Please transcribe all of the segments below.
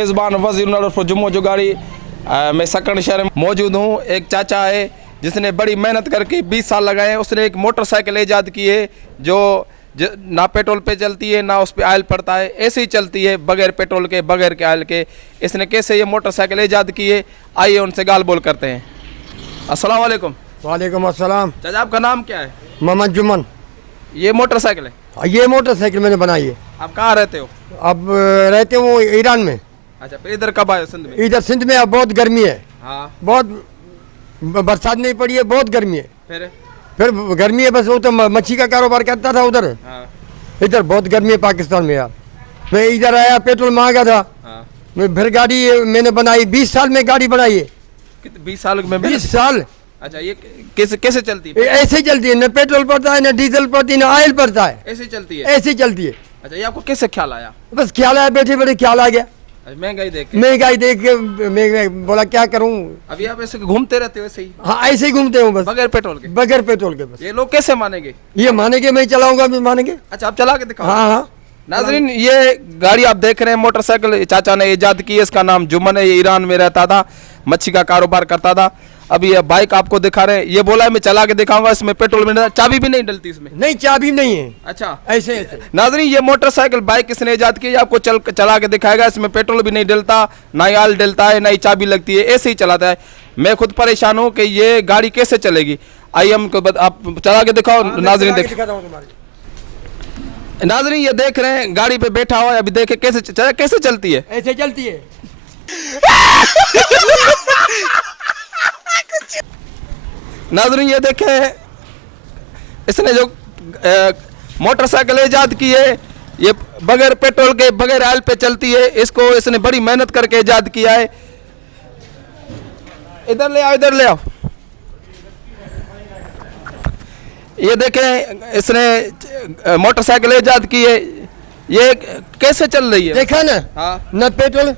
मेज़बान वज़ीर जुम्मो जुगाड़ी मैं सकंड शहर में मौजूद हूँ। एक चाचा है जिसने बड़ी मेहनत करके 20 साल लगाए। उसने एक मोटरसाइकिल ईजाद की है जो ना पेट्रोल पे चलती है ना उस पर ऑयल पड़ता है, ऐसे ही चलती है बगैर पेट्रोल के बगैर के ऑयल के। इसने कैसे ये मोटरसाइकिल ईजाद की है, आइए उनसे गाल बोल करते हैं। अस्सलाम वालेकुम। वालेकुम अस्सलाम। चाचा आपका नाम क्या है? मोहम्मद जुम्मन। ये मोटरसाइकिल है? ये मोटरसाइकिल मैंने बनाई है। आप कहाँ रहते हो? अब रहते हो ईरान में। अच्छा, फिर इधर कब आए? सिंध में? इधर सिंध में अब बहुत गर्मी है। हाँ, बहुत बरसात नहीं पड़ी है, बहुत गर्मी है। फिर गर्मी है, बस वो तो मच्छी का कारोबार करता था उधर। हाँ। इधर बहुत गर्मी है पाकिस्तान में यार। मैं इधर आया, पेट्रोल महंगा था। हाँ। मैं फिर गाड़ी मैंने बनाई, 20 साल में गाड़ी बनाई है। 20 साल में? 20 साल। अच्छा, ये कैसे कैसे चलती है? ऐसे ही चलती है, न पेट्रोल पड़ता है, न डीजल पड़ती है, न ऑयल पड़ता है। ऐसे ही चलती है? ऐसे ही चलती है। अच्छा, ये आपको कैसे ख्याल आया? बस ख्याल आया, बैठे बैठे ख्याल आ गया। महंगाई देख के? महंगाई देख के मैं बोला क्या करूं। अभी आप ऐसे घूमते रहते हो ऐसे ही? हाँ, ऐसे ही घूमते हूँ बस, बगैर पेट्रोल के? बगैर पेट्रोल के बस। ये लोग कैसे मानेंगे? ये मानेंगे, मैं चलाऊंगा, मैं मानेंगे। अच्छा, आप चला के दिखाओ। हाँ हाँ। नाजरीन, ये गाड़ी आप देख रहे हैं, मोटरसाइकिल चाचा ने ईजाद की है। इसका नाम जुम्मन है। ये ईरान में रहता था, मच्छी का कारोबार करता था। अभी ये बाइक आपको दिखा रहे हैं। ये बोला है मैं चला के दिखाऊंगा, इसमें पेट्रोल में चाबी भी नहीं डलती इसमें? नहीं, चाबी नहीं है। अच्छा, ऐसे ऐसे। नाजरीन, ये मोटरसाइकिल बाइक इसने ईजाद की है, आपको चला के दिखाएगा। इसमें पेट्रोल भी नहीं डलता, ना ही ऑयल डलता है, ना ही चाबी लगती है, ऐसे ही चलाता है। मैं खुद परेशान हूँ कि ये गाड़ी कैसे चलेगी। आइए हमको आप चला के दिखाओ। नाजरीन देख, नाजरीन ये देख रहे हैं, गाड़ी पे बैठा हुआ है। अभी देखे कैसे चलती है। ऐसे चलती है। नाजरीन ये देखे, इसने जो मोटरसाइकिल ईजाद की है, ये बगैर पेट्रोल के बगैर ऑयल पे चलती है। इसको इसने बड़ी मेहनत करके ईजाद किया है। इधर ले आओ, इधर ले आओ। ये देखें, इसने मोटरसाइकिल ईजाद की है। ये कैसे चल रही है? देखा ना? हाँ। न पेट्रोल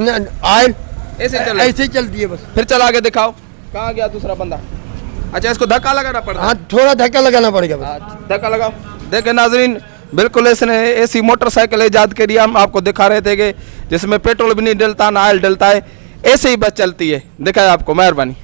न ऑयल, ऐसे ही चलती है बस। फिर चला के दिखाओ। कहाँ गया दूसरा बंदा? अच्छा, इसको धक्का लगाना पड़ता है? हाँ, थोड़ा धक्का लगाना पड़ेगा बस। धक्का लगाओ। देखे नाजरीन, बिल्कुल इसने ऐसी मोटरसाइकिल ईजाद करी, हम आपको दिखा रहे थे कि जिसमें पेट्रोल भी नहीं डलता, ना ऑयल डलता है, ऐसे ही बस चलती है। दिखाए आपको, मेहरबानी।